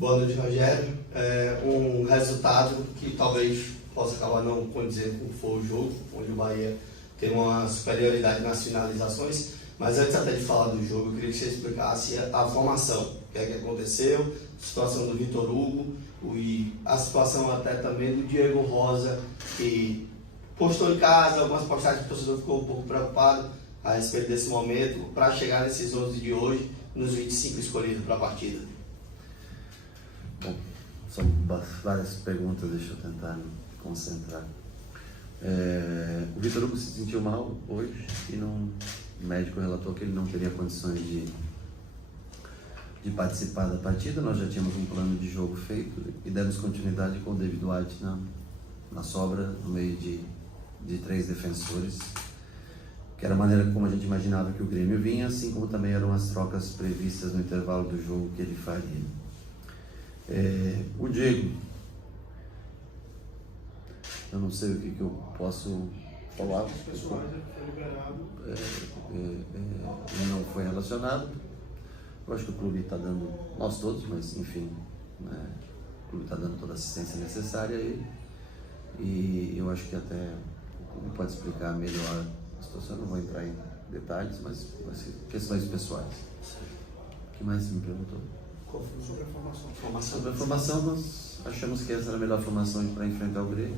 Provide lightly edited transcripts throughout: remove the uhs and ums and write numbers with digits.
Boa noite, Rogério. Um resultado que talvez possa acabar não condizendo com o que foi o jogo, onde o Bahia tem uma superioridade nas finalizações. Mas antes até de falar do jogo, eu queria que você explicasse a formação, o que é que aconteceu, a situação do Vitor Hugo e a situação até também do Diego Rosa, que postou em casa algumas postagens que o torcedor ficou um pouco preocupado a respeito desse momento, para chegar nesses 11 de hoje, nos 25 escolhidos para a partida. Bom, são várias perguntas, deixa eu tentar me concentrar. O Vitor Hugo se sentiu mal hoje e o médico relatou que ele não teria condições de participar da partida. Nós já tínhamos um plano de jogo feito e demos continuidade com o David White na sobra, no meio de 3 defensores, que era a maneira como a gente imaginava que o Grêmio vinha, assim como também eram as trocas previstas no intervalo do jogo que ele faria. O Diego, eu não sei o que eu posso falar. Os pessoais foi liberado. Ele não foi relacionado. Eu acho que o clube está dando, nós todos, mas enfim, né, o clube está dando toda a assistência necessária a ele. E eu acho que até o clube pode explicar melhor a situação. Eu não vou entrar em detalhes, mas questões pessoais. O que mais você me perguntou? Sobre a formação. Sobre a formação, nós achamos que essa era a melhor formação para enfrentar o Grêmio,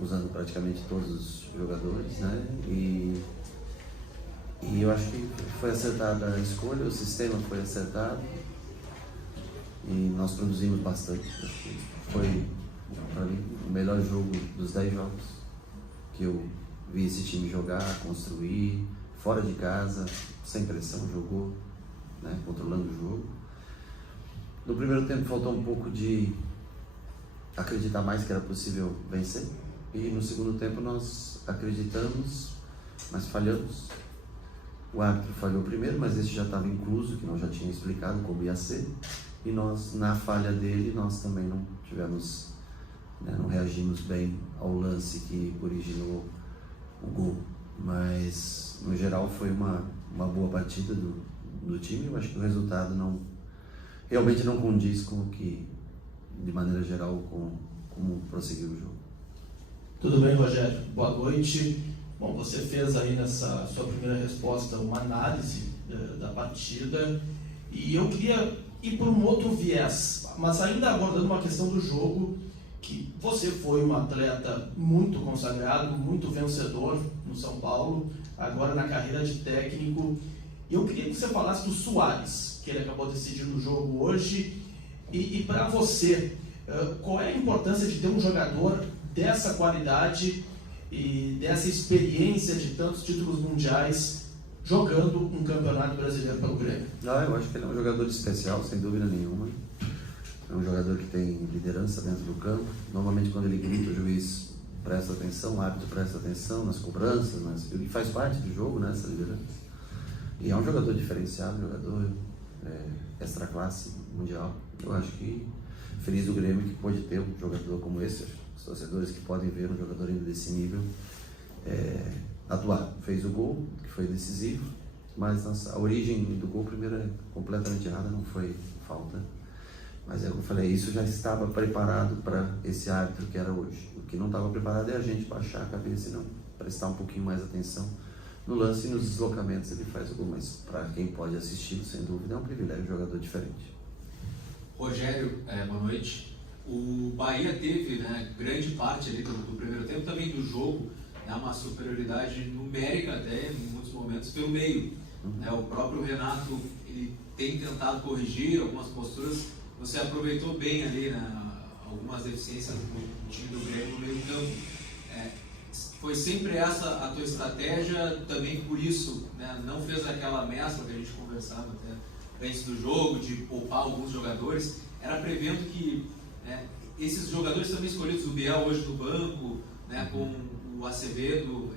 usando praticamente todos os jogadores, né? E eu acho que foi acertada a escolha, o sistema foi acertado e nós produzimos bastante. Acho que foi, para mim, o melhor jogo dos 10 jogos que eu vi esse time jogar, construir, fora de casa, sem pressão, jogou, né, controlando o jogo. No primeiro tempo faltou um pouco de acreditar mais que era possível vencer, e no segundo tempo nós acreditamos, mas falhamos. O árbitro falhou primeiro, mas esse já estava incluso, que nós já tínhamos explicado como ia ser, e nós, na falha dele, nós também não tivemos, né, não reagimos bem ao lance que originou o gol. Mas no geral foi uma boa partida do time. Eu acho que o resultado realmente não condiz com o que, de maneira geral, como prosseguiu o jogo. Tudo bem, Rogério? Boa noite. Bom, você fez aí nessa sua primeira resposta uma análise da partida e eu queria ir por um outro viés, mas ainda abordando uma questão do jogo, que você foi um atleta muito consagrado, muito vencedor no São Paulo, agora na carreira de técnico. Eu queria que você falasse do Soares, que ele acabou decidindo o jogo hoje, e para você, qual é a importância de ter um jogador dessa qualidade e dessa experiência de tantos títulos mundiais jogando um campeonato brasileiro pelo Grêmio? Eu acho que ele é um jogador especial, sem dúvida nenhuma. É um jogador que tem liderança dentro do campo. Normalmente quando ele grita, o juiz presta atenção, o árbitro presta atenção nas cobranças, ele faz parte do jogo, né, essa liderança. E é um jogador diferenciado, um jogador extra classe mundial. Eu acho que feliz do Grêmio que pode ter um jogador como esse. Os torcedores que podem ver um jogador ainda desse nível atuar. Fez o gol, que foi decisivo, mas a origem do gol primeiro é completamente errada, não foi falta. Mas como eu falei, isso já estava preparado para esse árbitro que era hoje. O que não estava preparado é a gente baixar a cabeça e não prestar um pouquinho mais atenção no lance e nos deslocamentos. Ele faz o gol, mas para quem pode assistir, sem dúvida, é um privilégio, um jogador diferente. Rogério, boa noite. O Bahia teve, né, grande parte ali do primeiro tempo, também do jogo, né, uma superioridade numérica até em muitos momentos pelo meio. Né, o próprio Renato ele tem tentado corrigir algumas posturas. Você aproveitou bem ali, né, algumas deficiências do time do Grêmio no meio do campo. Foi sempre essa a tua estratégia, também por isso, né, não fez aquela mescla que a gente conversava até antes do jogo, de poupar alguns jogadores, era prevendo que esses jogadores também escolhidos, o Biel hoje no banco, né, com o Acevedo,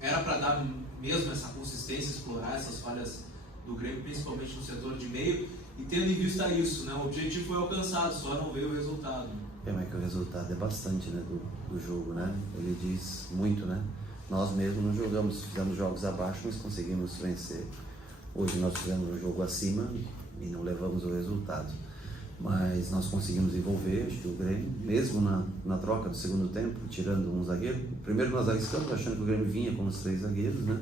era para dar mesmo essa consistência, explorar essas falhas do Grêmio, principalmente no setor de meio, e tendo em vista isso, né, o objetivo foi alcançado, só não veio o resultado. Mas que o resultado é bastante, né, do jogo, né? Ele diz muito, né? Nós mesmos não jogamos, fizemos jogos abaixo, mas conseguimos vencer. Hoje nós fizemos um jogo acima, e não levamos o resultado. Mas nós conseguimos envolver, acho que o Grêmio, mesmo na troca do segundo tempo, tirando um zagueiro. Primeiro nós arriscamos, achando que o Grêmio vinha com os 3 zagueiros, né?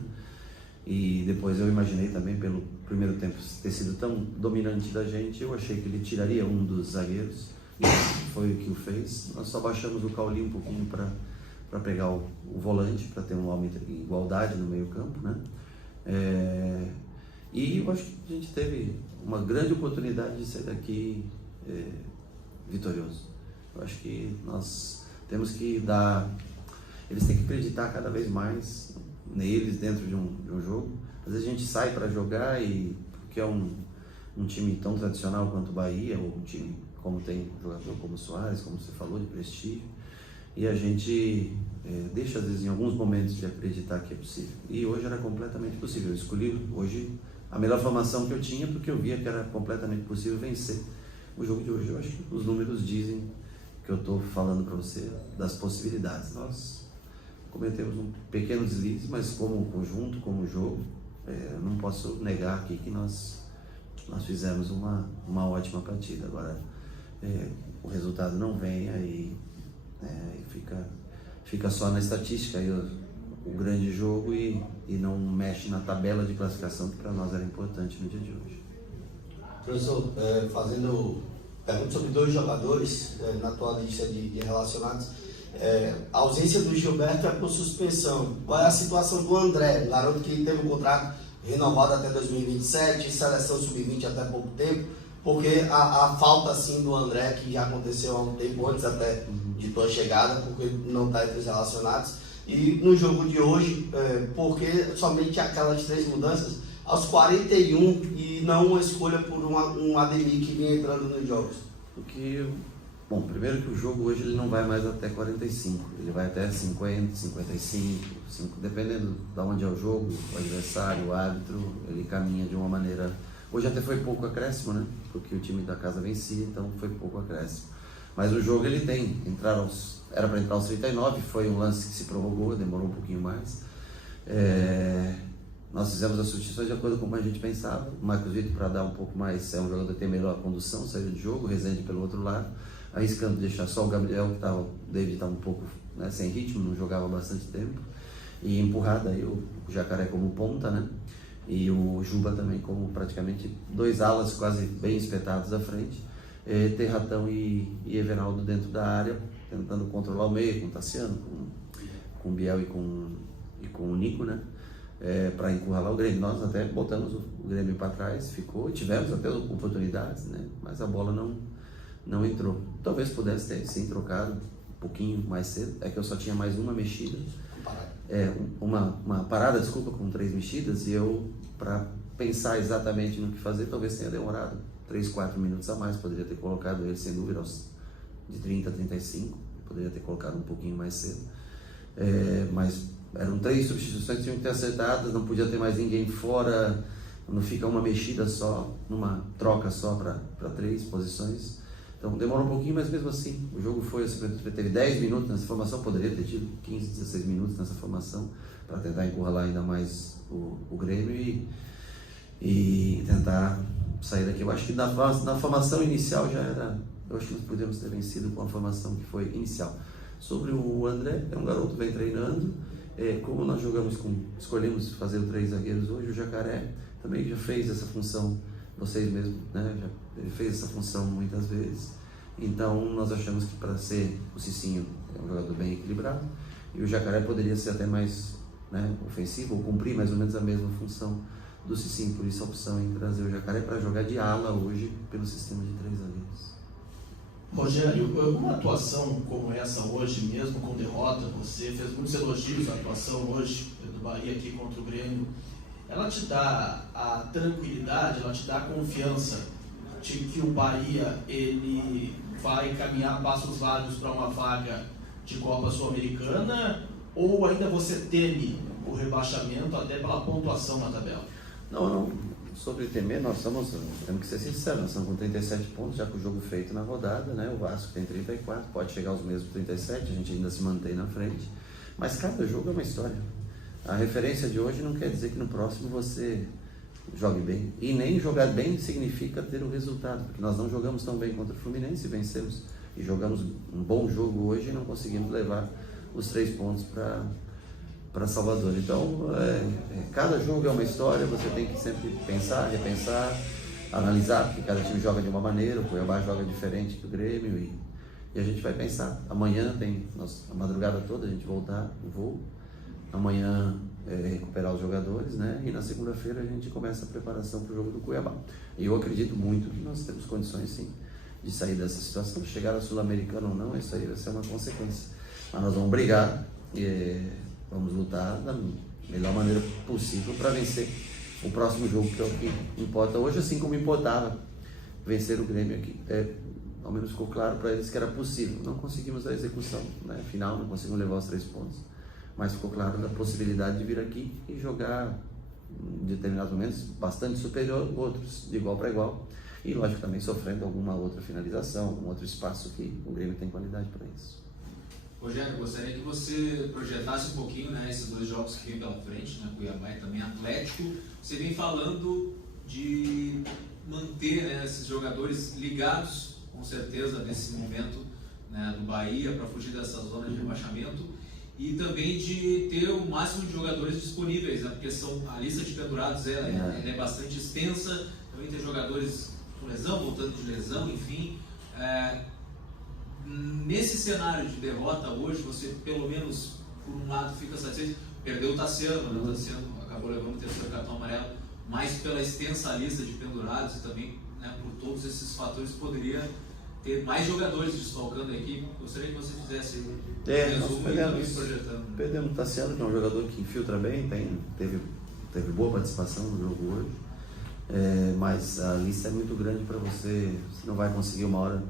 E depois eu imaginei também, pelo primeiro tempo ter sido tão dominante da gente, eu achei que ele tiraria um dos zagueiros, e foi o que o fez. Nós só baixamos o caule um pouquinho para pegar o volante, para ter uma igualdade no meio campo, né? E eu acho que a gente teve uma grande oportunidade de sair daqui vitorioso. Eu acho que nós temos que eles têm que acreditar cada vez mais neles dentro de um jogo. Às vezes a gente sai para jogar porque é um time tão tradicional quanto o Bahia, ou um time como tem um jogador como o Soares, como você falou, de prestígio, e a gente deixa às vezes em alguns momentos de acreditar que é possível. E hoje era completamente possível. Eu escolhi hoje a melhor formação que eu tinha, porque eu via que era completamente possível vencer o jogo de hoje. Eu acho que os números dizem que eu estou falando para você das possibilidades. Nós cometemos um pequeno deslize, mas como conjunto, como jogo, não posso negar aqui que nós fizemos uma ótima partida. Agora, o resultado não vem, aí fica só na estatística aí o grande jogo e não mexe na tabela de classificação, que para nós era importante no dia de hoje. Professor, fazendo pergunta sobre 2 jogadores na tua lista de relacionados, a ausência do Gilberto é por suspensão. Qual é a situação do André, um garoto que teve um contrato renovado até 2027, seleção sub-20 até pouco tempo, porque a falta assim do André, que já aconteceu há um tempo antes até de tua chegada, porque não está entre os relacionados, e no jogo de hoje, porque somente aquelas 3 mudanças aos 41 e não uma escolha por um Ademir que vinha entrando nos jogos? Bom, primeiro que o jogo hoje ele não vai mais até 45, ele vai até 50, 55, dependendo de onde é o jogo, o adversário, o árbitro, ele caminha de uma maneira. Hoje até foi pouco acréscimo, né? Porque o time da casa vencia, então foi pouco acréscimo. Mas o jogo ele era para entrar aos 39, foi um lance que se prorrogou, demorou um pouquinho mais. Nós fizemos as substituições de acordo com como a gente pensava. O Marcos Vitor, para dar um pouco mais, é um jogador que tem melhor condução, saiu de jogo, o Rezende pelo outro lado, arriscando deixar só o Gabriel, o David estava um pouco sem ritmo, não jogava há bastante tempo, e empurrada aí o Jacaré como ponta, né? E o Juba também como praticamente 2 alas quase bem espetados à frente, Terratão e Everaldo dentro da área, tentando controlar o meio com o Tassiano, com o Biel e com o Nico, né? Para encurralar o Grêmio. Nós até botamos o Grêmio para trás, tivemos até oportunidades, né? Mas a bola não entrou. Talvez pudesse ter sim trocado um pouquinho mais cedo, é que eu só tinha mais uma mexida, uma parada, desculpa, com 3 mexidas, e eu, para pensar exatamente no que fazer, talvez tenha demorado 3, 4 minutos a mais. Poderia ter colocado ele sem dúvida de 30 a 35, poderia ter colocado um pouquinho mais cedo, mas eram 3 substituições que tinham que ter acertadas, não podia ter mais ninguém fora, não fica uma mexida só, uma troca só para 3 posições. Então demorou um pouquinho, mas mesmo assim o jogo foi assim, teve 10 minutos nessa formação, poderia ter tido 15, 16 minutos nessa formação para tentar encurralar ainda mais o Grêmio e tentar sair daqui. Eu acho que na formação inicial já era, eu acho que nós podemos ter vencido com a formação que foi inicial. Sobre o André, é um garoto que vem treinando, como nós escolhemos fazer o 3 zagueiros hoje, o Jacaré também já fez essa função, vocês mesmos, né? Ele fez essa função muitas vezes, então nós achamos que para ser o Cicinho é um jogador bem equilibrado, e o Jacaré poderia ser até mais ofensivo, ou cumprir mais ou menos a mesma função do Cicinho, por isso a opção em trazer o Jacaré para jogar de ala hoje pelo sistema de 3 zagueiros. Rogério, uma atuação como essa hoje, mesmo com derrota, você fez muitos elogios à atuação hoje do Bahia aqui contra o Grêmio, ela te dá a tranquilidade, ela te dá a confiança de que o Bahia ele vai caminhar passos largos para uma vaga de Copa Sul-Americana, ou ainda você teme o rebaixamento até pela pontuação na tabela? Não, sobre temer, nós temos que ser sinceros, nós estamos com 37 pontos, já com o jogo feito na rodada, né? O Vasco tem 34, pode chegar aos mesmos 37, a gente ainda se mantém na frente, mas cada jogo é uma história. A referência de hoje não quer dizer que no próximo você jogue bem. E nem jogar bem significa ter o resultado, porque nós não jogamos tão bem contra o Fluminense e vencemos. E jogamos um bom jogo hoje e não conseguimos levar os 3 pontos para Salvador. Então, cada jogo é uma história, você tem que sempre pensar, repensar, analisar, porque cada time joga de uma maneira, o Cuiabá joga diferente do Grêmio e a gente vai pensar. Amanhã a madrugada toda a gente voltar no voo, amanhã recuperar os jogadores, né? E na segunda-feira a gente começa a preparação para o jogo do Cuiabá. E eu acredito muito que nós temos condições sim de sair dessa situação. Chegar ao Sul-Americano ou não, isso aí vai ser uma consequência. Mas nós vamos brigar e vamos lutar da melhor maneira possível para vencer o próximo jogo, que é o que importa hoje, assim como importava vencer o Grêmio aqui. Ao menos ficou claro para eles que era possível. Não conseguimos a execução, né? Final, não conseguimos levar os 3 pontos. Mas ficou claro da possibilidade de vir aqui e jogar em determinados momentos bastante superior, outros de igual para igual. E lógico também sofrendo alguma outra finalização, algum outro espaço que o Grêmio tem qualidade para isso. Rogério, gostaria que você projetasse um pouquinho, né, esses 2 jogos que vem pela frente, né, Cuiabá e também Atlético. Você vem falando de manter, né, esses jogadores ligados, com certeza, nesse momento, né, do Bahia, para fugir dessa zona de rebaixamento. E também de ter o máximo de jogadores disponíveis, né? Porque a lista de pendurados ela é bastante extensa, também tem jogadores com lesão, voltando de lesão, enfim. Nesse cenário de derrota hoje, você pelo menos, por um lado, fica satisfeito, perdeu o Tassiano, né? O Tassiano acabou levando o 3º cartão amarelo, mas pela extensa lista de pendurados e também, né, por todos esses fatores, poderia ter mais jogadores desfalcando a equipe. Gostaria que você fizesse um resumo e também projetando. Perdemos o Tassiano, que é um jogador que infiltra bem, teve boa participação no jogo hoje, mas a lista é muito grande para você não vai conseguir uma hora,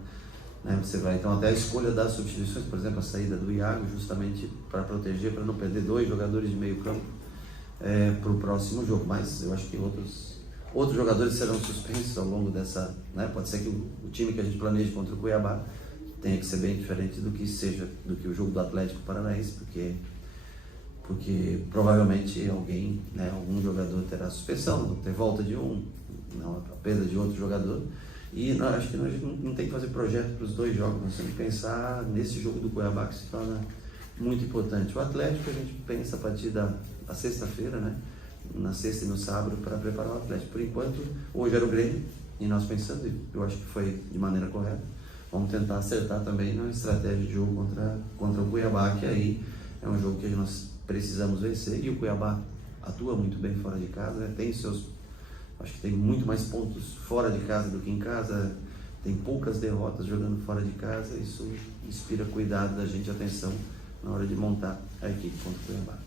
né, você vai, então até a escolha das substituições, por exemplo, a saída do Iago, justamente para proteger, para não perder 2 jogadores de meio campo para o próximo jogo, mas eu acho que outros jogadores serão suspensos ao longo dessa, né? Pode ser que o time que a gente planeja contra o Cuiabá tenha que ser bem diferente do que o jogo do Atlético Paranaense, porque provavelmente algum jogador terá suspensão, ter volta de a perda de outro jogador, e acho que nós não tem que fazer projeto para os 2 jogos, nós temos que pensar nesse jogo do Cuiabá que se torna muito importante. O Atlético a gente pensa a partir da sexta-feira, né? Na sexta e no sábado, para preparar o Atlético. Por enquanto, hoje era o Grêmio, e nós pensando, eu acho que foi de maneira correta, vamos tentar acertar também na estratégia de jogo contra o Cuiabá, que aí é um jogo que nós precisamos vencer, e o Cuiabá atua muito bem fora de casa, né? Acho que tem muito mais pontos fora de casa do que em casa, tem poucas derrotas jogando fora de casa, isso inspira cuidado da gente, atenção na hora de montar a equipe contra o Cuiabá.